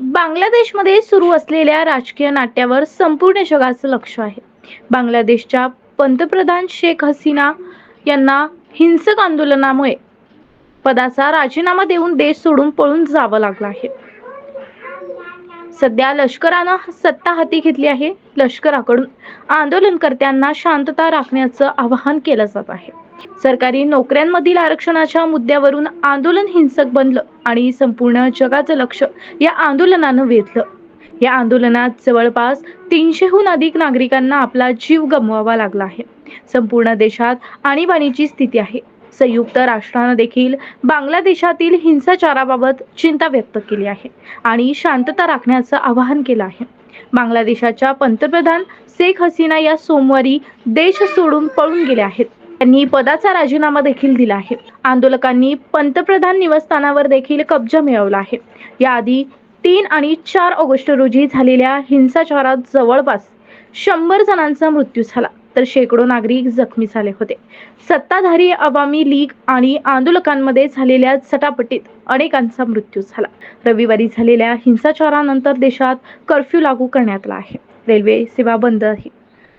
बांगलादेशमध्ये सुरू असलेल्या राजकीय नाट्यावर संपूर्ण जगाचं लक्ष आहे. बांगलादेशच्या पंतप्रधान शेख हसीना यांना हिंसक आंदोलनामुळे पदाचा राजीनामा देऊन देश सोडून पळून जावं लागलं आहे. सध्या लष्करानं सत्ता हाती घेतली आहे. लष्कराकडून आंदोलनकर्त्यांना शांतता राखण्याचं आवाहन केलं जात आहे. सरकारी नोकऱ्यांमधील आरक्षणाच्या मुद्द्यावरून आंदोलन हिंसक बनलं आणि संपूर्ण जगाचं लक्ष या आंदोलनानं वेधलं. या आंदोलनात जवळपास तीनशेहून अधिक नागरिकांना आपला जीव गमवावा लागला आहे. संपूर्ण देशात आणीबाणीची स्थिती आहे. संयुक्त राष्ट्रानं देखील बांगलादेशातील हिंसाचाराबाबत चिंता व्यक्त केली आहे आणि शांतता राखण्याचं आवाहन केलं आहे. बांगलादेशाच्या पंतप्रधान शेख हसीना या सोमवारी देश सोडून पळून गेल्या आहेत. त्यांनी पदाचा राजीनामा देखील दिला आहे. आंदोलकांनी पंतप्रधान निवासस्थानावर देखील कब्जा मिळवला आहे. याआधी तीन आणि चार ऑगस्ट रोजी झालेल्या हिंसाचारात जवळपास शंभर जणांचा मृत्यू झाला तर शेकडो नागरिक जखमी झाले होते. सत्ताधारी अवामी लीग आणि आंदोलकांमध्ये झालेल्या झटापटीत अनेकांचा मृत्यू झाला. रविवारी झालेल्या हिंसाचारानंतर देशात कर्फ्यू लागू करण्यात आला आहे. रेल्वे सेवा बंद आहे.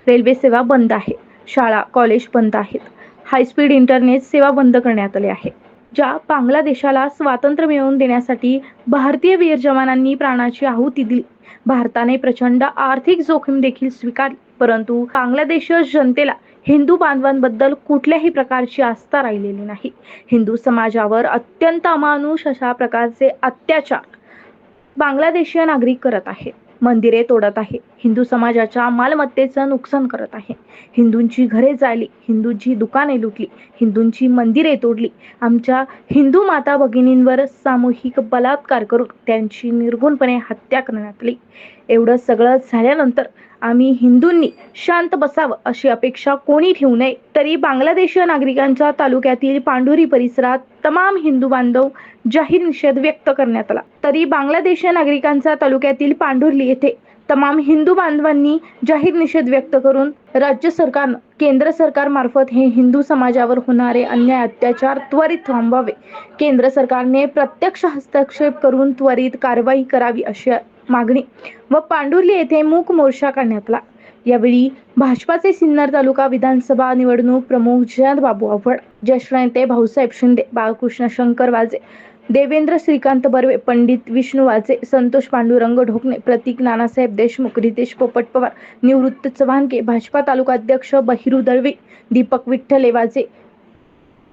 रेल्वे सेवा बंद आहे. शाळा कॉलेज बंद आहेत. हायस्पीड इंटरनेट सेवा बंद करण्यात आली आहे ज्या बांगलादेशाला स्वातंत्र्य मिळवून देण्यासाठी भारतीय वीर जवानांनी प्राणाची आहुती दिली. भारताने प्रचंड आर्थिक जोखीम देखील स्वीकारली परंतु बांगलादेश जनतेला हिंदू बांधवांबद्दल कुठल्याही प्रकारची आस्था राहिलेली नाही. हिंदू समाजावर अत्यंत अमानुष अशा प्रकारचे अत्याचार बांगलादेशीय नागरिक करत आहेत. मंदिरे तोडत आहे. हिंदू समाजाच्या मालमत्तेचं नुकसान करत आहे. हिंदूंची घरे जाळली हिंदूंची दुकाने लुटली हिंदूंची मंदिरे तोडली. आमच्या हिंदू माता भगिनींवर सामूहिक बलात्कार करून त्यांची निर्गुणपणे हत्या करण्यात आली. एवढं सगळं झाल्यानंतर आम्ही हिंदूंनी शांत बसावं अशी अपेक्षा कोणी ठेवू नये. तरी बांगलादेशीय नागरिकांच्या तालुक्यातील पांढुरी परिसरात तमाम हिंदू बांधव जाहीर निषेध व्यक्त करण्यात आला. तरी बांगलादेशीय नागरिकांचा तालुक्यातील पांढुर्ली येथे तमाम हिंदू बांधवांनी जाहीर निषेध व्यक्त करून राज्य सरकारनं केंद्र सरकार मार्फत हे हिंदू समाजावर होणारे अन्याय अत्याचार त्वरित थांबवावे. केंद्र सरकारने प्रत्यक्ष हस्तक्षेप करून त्वरित कारवाई करावी अशी मागणी व पांडुर्ली येथे मूक मोर्चा काढण्यात आला यावेळी भाजपाचे सिन्नर तालुका विधानसभा निवडणूक प्रमुख जयंत बाबू आव्हाड ज्येष्ठ नेते भाऊसाहेब शिंदे बाळकृष्ण शंकर वाजे देवेंद्र श्रीकांत बर्वे पंडित विष्णू वाजे संतोष पांडुरंग ढोकणे प्रतीक नानासाहेब देशमुख रितेश पोपट पवार निवृत्त चव्हाणके भाजपा तालुका अध्यक्ष बहिरू दळवी दीपक विठ्ठले वाजे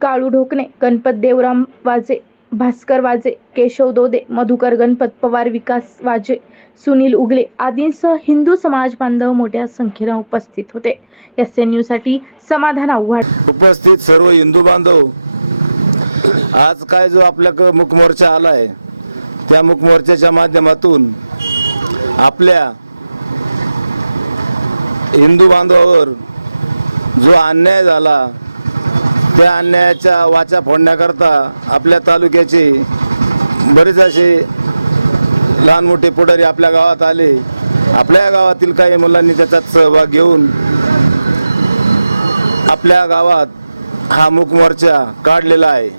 काळू ढोकणे गणपत देवराम वाजे भास्कर वाजे केशव दोदे मधुकर गणपत पवार विकास वाजे सुनील उगले आदींसह हिंदू समाज बांधव मोठ्या संख्येनं उपस्थित होते. एस एन न्यूजसाठी समाधान आव्हाड. उपस्थित सर्व हिंदू बांधव आज काय जो आपल्याकडे मुखमोर्चा आलाय त्या मुखमोर्चाच्या माध्यमातून आपल्या हिंदू बांधवावर जो अन्याय झाला त्या अन्यायाच्या वाचा फोडण्याकरता आपल्या तालुक्याचे बरेच असे लहान मोठे पुढारी आपल्या गावात आले. आपल्या गावातील काही मुलांनी त्याचा सहभाग घेऊन आपल्या गावात हा मूक मोर्चा काढलेला आहे.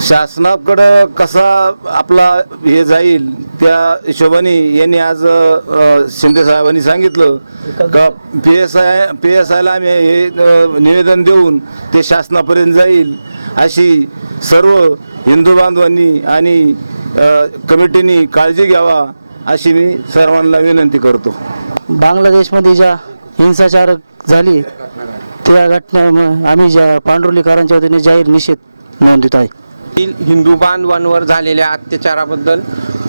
शासनाकडं कसा आपला हे जाईल त्या हिशोबाने यांनी आज शिंदे साहेबांनी सांगितलं का P S I P S आयला आम्ही हे निवेदन देऊन ते शासनापर्यंत जाईल अशी सर्व हिंदू बांधवांनी आणि कमिटीनी काळजी घ्यावा अशी मी सर्वांना विनंती करतो. बांगलादेशमध्ये ज्या हिंसाचार झाली त्या घटना आम्ही ज्या पांडुर्लीकरांच्या वतीने जाहीर निषेध नोंदवित आहे. हिंदू बांधवांवर झालेल्या अत्याचाराबद्दल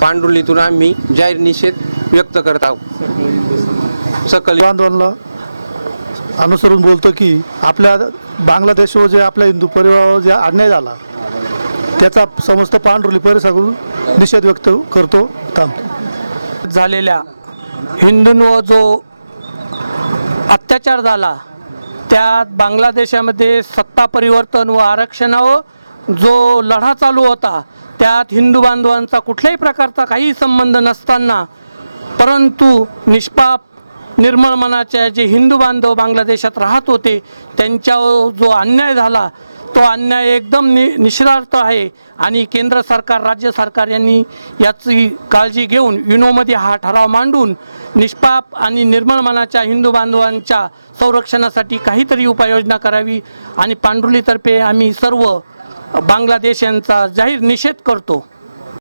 पांडुर्लीतून आम्ही जाहीर निषेध व्यक्त करत आहोत. सकल बांधवांना अनुसरून बोलतो की आपल्या बांगलादेशवर जे आपल्या हिंदू परिवारावर जे अन्याय झाला त्याचा समस्त पांढरुली परिसराकडून निषेध व्यक्त करतो. थांबतो झालेल्या हिंदूंवर जो अत्याचार झाला त्यात बांगलादेशामध्ये सत्ता परिवर्तन व आरक्षणावर जो लढा चालू होता त्यात हिंदू बांधवांचा कुठल्याही प्रकारचा काही संबंध नसताना परंतु निष्पाप निर्मळ मनाच्या जे हिंदू बांधव बांगलादेशात राहत होते त्यांच्यावर जो अन्याय झाला तो अन्याय एकदम नि निष्ठार्थ आहे. आणि केंद्र सरकार राज्य सरकार यांनी याची काळजी घेऊन युनोमध्ये हा ठराव मांडून निष्पाप आणि निर्मळ मनाच्या हिंदू बांधवांच्या संरक्षणासाठी काहीतरी उपाययोजना करावी. आणि पांडुलीतर्फे आम्ही सर्व बांगलादेश यांचा जाहीर निषेध करतो.